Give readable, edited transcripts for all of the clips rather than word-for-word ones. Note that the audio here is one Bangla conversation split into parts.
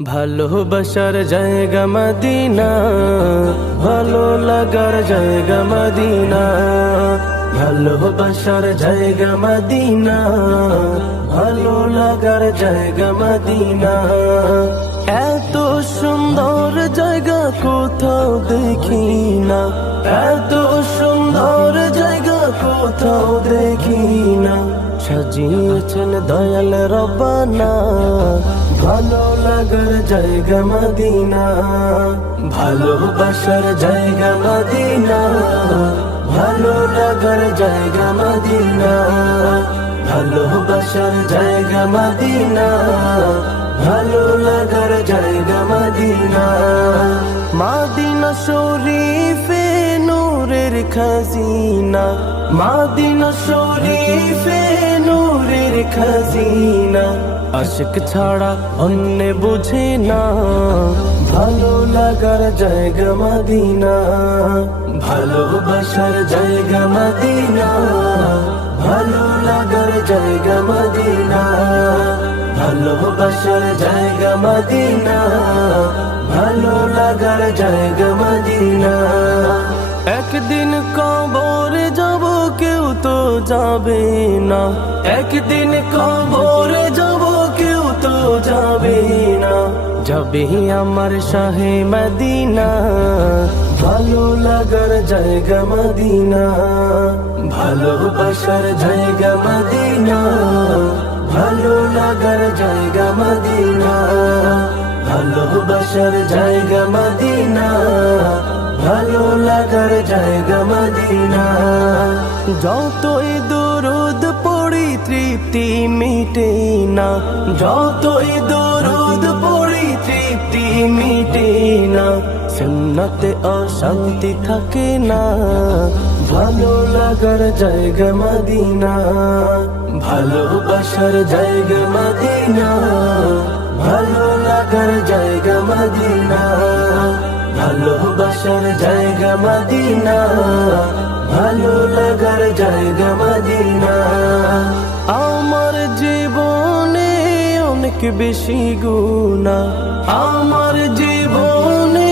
ভালোবাসার জায়গা মদিনা, ভালো লাগার জায়গা মদিনা। ভালোবাসার জায়গা মদিনা, ভালো লাগার জায়গা মদিনা। এত সুন্দর জায়গা কোথাও দেখি না, এত সুন্দর জায়গা কোথাও দেখি না। সাজিয়েছেন দয়াল রব্বানা, ভালো লাগার জায়গা মদিনা। ভালোবাসার জায়গা মদিনা, ভালো লাগার জায়গা মদিনা। ভালোবাসার জায়গা মদিনা, ভালো লাগার জায়গা মদিনা। মদিনা শরীফে নূরের খাজিনা, মদিনা শরীফে নূরের খাজিনা। আশিক ছাড়া অন্য বুঝে না, ভালো লাগার জায়গা মদিনা। ভালোবাসার জায়গা মদিনা, ভালো লাগার জায়গা মদিনা। ভালোবাসার জায়গা মদিনা, ভালো লাগার জায়গা মদিনা। একদিন কবর যাব কেউ তো যাবে না, একদিন কবর যাব কেউ তো যাবে না। যাবে আমার শাহে মদিনা, ভালো লাগার জায়গা মদিনা। ভালোবাসার জায়গা মদিনা, ভালো লাগার জায়গা মদিনা। ভালোবাসার জায়গা মদিনা, ভালো লাগার জায়গা মদিনা। যতই দরুদ পড়ি তৃপ্তি মিটে না, যতই দরুদ পড়ি তৃপ্তি মিটে না। সুন্নতে অশান্তি থাকে না, ভালো লাগার জায়গা মদিনা। ভালোবাসার জায়গা মদিনা, ভালো লাগার জায়গা মদিনা। ভালোবাসার জায়গা মদিনা, ভালো লাগার জায়গা মদিনা। আমার জীবনে অনেক বেশি গুনাহ, আমার জীবনে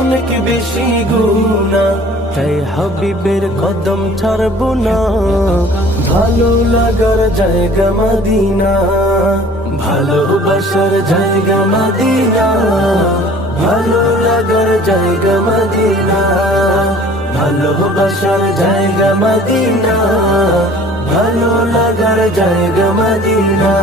অনেক বেশি গুনাহ। তাই হাবিবের কদম ছাড়বো না, ভালো লাগার জায়গা মদিনা। ভালোবাসার জায়গা মদিনা, ভালো লাগার জায়গা মদিনা। ভালোবাসার জায়গা মদিনা, ভালো লাগার জায়গা মদিনা।